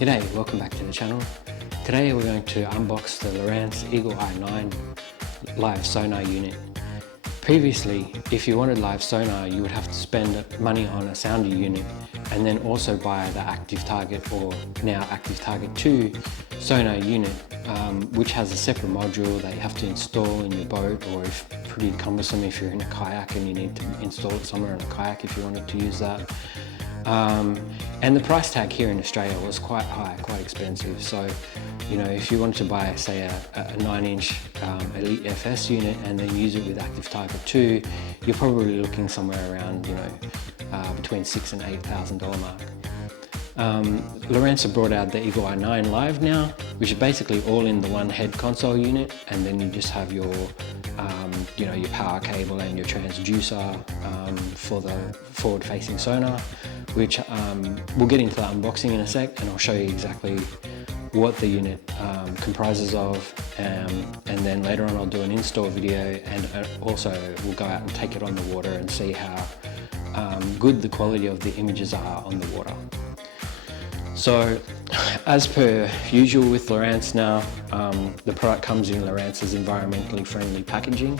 G'day, welcome back to the channel. Today we're going to unbox the Lowrance Eagle Eye 9 live sonar unit. Previously, if you wanted live sonar, you would have to spend money on a sounder unit and then also buy the Active Target, or now Active Target 2 sonar unit, which has a separate module that you have to install in your boat, or if pretty cumbersome if you're in a kayak and you need to install it somewhere on a kayak if you wanted to use that. And the price tag here in Australia was quite high, quite expensive. So, you know, if you wanted to buy, say, a 9-inch Elite FS unit and then use it with Active Target 2, you're probably looking somewhere around, you know, between $6,000 and $8,000 mark. Lowrance have brought out the Eagle Eye 9 Live now, which is basically all in the one head console unit, and then you just have your, you know, your power cable and your transducer for the forward-facing sonar, which we'll get into the unboxing in a sec, and I'll show you exactly what the unit comprises of, and then later on I'll do an install video, and also we'll go out and take it on the water and see how good the quality of the images are on the water. So, as per usual with Lowrance now, the product comes in Lowrance's environmentally friendly packaging.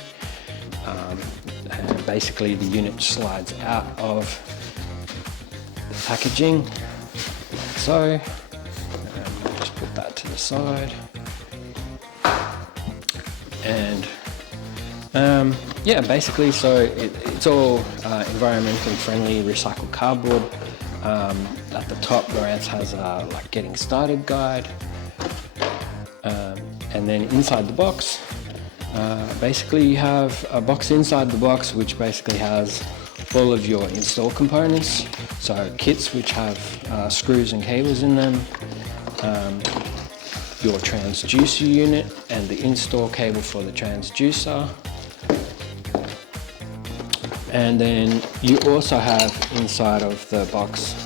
And basically the unit slides out of the packaging like so. Just put that to the side. And yeah, basically, so it's all environmentally friendly recycled cardboard. At the top, Lowrance has a like getting started guide, and then inside the box, basically you have a box inside the box which basically has all of your install components, so kits which have screws and cables in them, your transducer unit and the install cable for the transducer. And then you also have inside of the box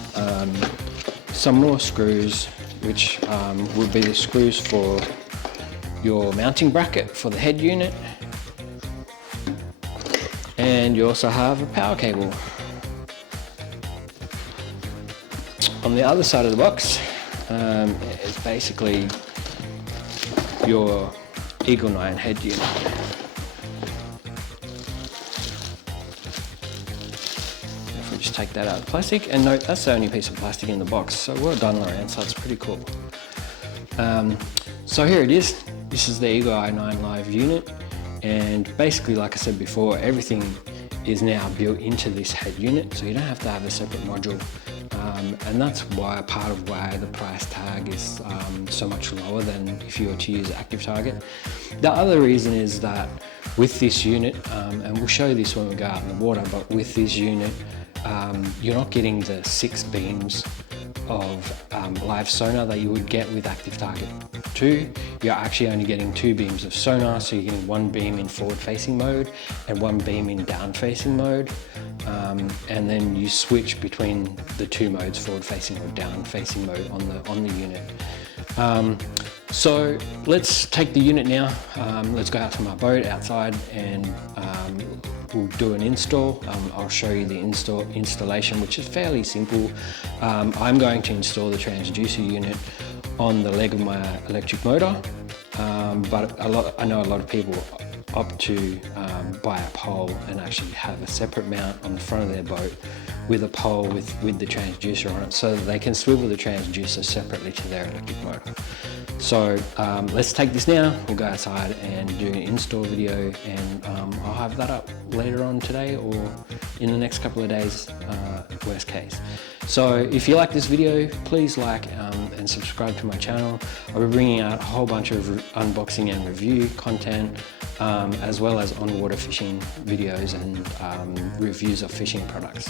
some more screws, which will be the screws for your mounting bracket for the head unit. And you also have a power cable. On the other side of the box is basically your Eagle 9 head unit. Just take that out of the plastic, and note that's the only piece of plastic in the box, so well done, Lowrance, that's pretty cool. So here it is. This is the Eagle Eye 9 Live unit, and basically, like I said before, everything is now built into this head unit, so you don't have to have a separate module, and that's why part of why the price tag is so much lower than if you were to use Active Target. The other reason is that with this unit, and we'll show this when we go out in the water, but with this unit, you're not getting the 6 beams of live sonar that you would get with Active Target 2. You're actually only getting 2 beams of sonar, so you're getting 1 beam in forward-facing mode and 1 beam in down-facing mode, and then you switch between the 2 modes, forward-facing or down-facing mode on the unit. So let's take the unit now. Let's go out to my boat outside, and we'll do an install. I'll show you the installation, which is fairly simple. I'm going to install the transducer unit on the leg of my electric motor, but I know a lot of people opt to buy a pole and actually have a separate mount on the front of their boat with a pole with the transducer on it, so that they can swivel the transducer separately to their electric motor. So let's take this now, we'll go outside and do an install video, and I'll have that up later on today or in the next couple of days, worst case. So if you like this video, please like and subscribe to my channel. I'll be bringing out a whole bunch of unboxing and review content, as well as on water fishing videos and reviews of fishing products.